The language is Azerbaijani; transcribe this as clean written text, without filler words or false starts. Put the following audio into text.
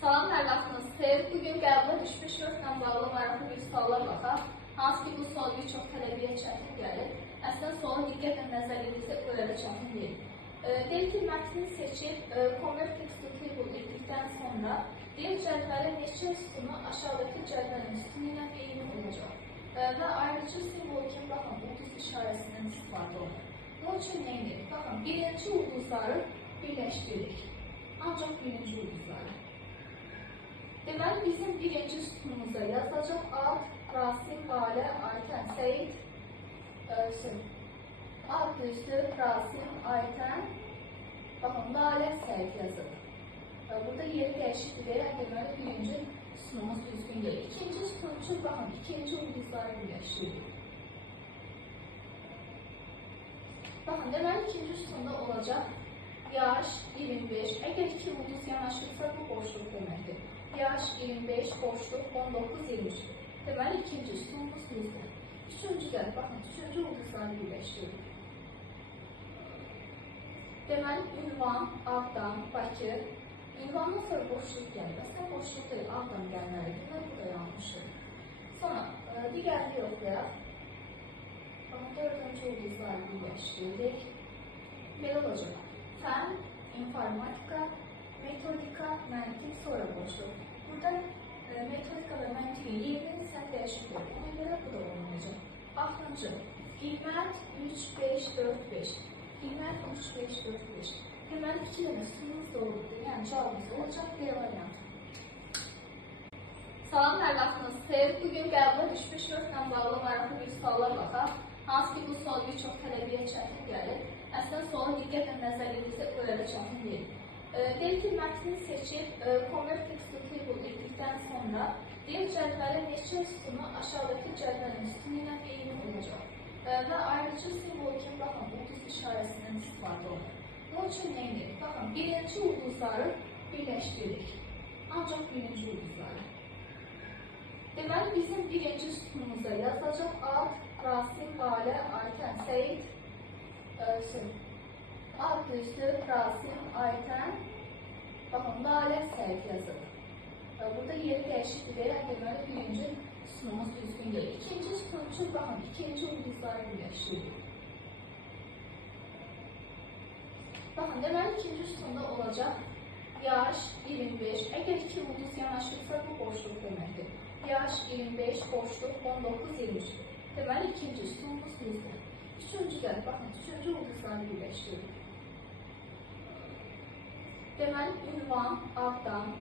Salam, hər vaxtınız xeyir. Bugün qəbula düşmüş növlə bağlı maraqlı bir suallar baxaq. Hansı ki, bu sual bir çox tələbəyə çətin gəlir. Əslində, sualı diqqətlə nəzər edirsə, o qədər çətin deyil. Deyək ki, mətni seçib, Convert Text to Table etdikdən sonra deyək cədvələ neçə sütunu aşağıdakı cədvəlin sütunu ilə eyni olacaq. Və ayrıca simvol kimi, baxın, ulduz işarəsindən istifadə olunur. Bunun üçün nə edirik? Baxın, birinci ulduzları birləşdiririk. Ancaq birinci ulduzları. Deməli, bizim birinci sütunumuza yazacaq Ad, Rasim, Lalə, Aytən, Seyid, Ad düzdür, Rasim, Aytən, baxın, Lalə, Seyid yazılır. Burada yeri dəyişikdir deyə, deməli, birinci sütunumuz düzgün deyil. İkinci sütun üçün, baxın, ikinci ulduzları birləşdiririk. Baxın, deməli, ikinci sütunda olacaq yaş 25. Əgər iki ulduz yanaşırsa, bu boşluq deməkdir. Yaş 25, boşluq 19, 23. Deməli, ikinci sütunumuz düzdür. Üçüncüdə, baxın, üçüncü ulduzları birləşdiririk. Deməli, ünvan, Ağdam, Bakı. Ünvandan sonra boşluq gəlir. Əslində, boşluq deyil, Ağdam gəlməlidir. Bu da yanlışdır. Sonra, digərini yoxlayaq. Baxın, dördüncü ulduzları birləşdiririk. Belə olacaq. Fen, informatika, metodika, məntiq, sonra boşluq. Burada metodika və məntiqin yerini sən dəyişikdir. Ona görə bu da olmayacaq. Altıncı, qiymət 3, 5, 4, 5. Qiymət 3, 5, 4, 5. Deməli, iki dənə sütunumuz doğrudur. Yəni, cavabımız olacaq B variantı. Salam, hər vaxtınız xeyir. Bugün qəbula düşmüş növlə bağlı maraqlı bir suallar baxaq. Hansı ki, bu sual bir çox tələbəyə çətin gəlir. Əslində, sualı diqqətlə nəzər edirsə, o qədər çətin deyil. Deyək ki, mətni seçib, Convert Text to Table etdikdən sonra deyək cədvələ neçə sütunu aşağıdakı cədvəlin sütunu ilə eyni olacaq. Və ayrıca simvol kimi, baxın, ulduz işarəsindən istifadə olunur. Bunun üçün nə edirik? Baxın, birinci ulduzları birləşdiririk. Ancaq birinci ulduzları. Deməli, bizim birinci sütunumuza yazacaq Ad, Rasim, Lalə, Aytən, Seyid, Ad düzdür, Rasim, Aytən, baxın, Lalə, Seyid yazılır. Burada yeri dəyişikdir deyə, deməli, birinci sütunumuz düzgün deyil. İkinci sütun üçün, baxın, ikinci ulduzları birləşdiririk. Baxın, deməli, ikinci sütunda olacaq yaş 25. Əgər iki ulduz yanaşırsa, bu boşluq deməkdir. Yaş 25, boşluq 19, 23. Deməli, ikinci sütunumuz düzdür. Üçüncüdə, baxın, üçüncü ulduzları birləşdiririk. Deməli, ünvan, Ağdam,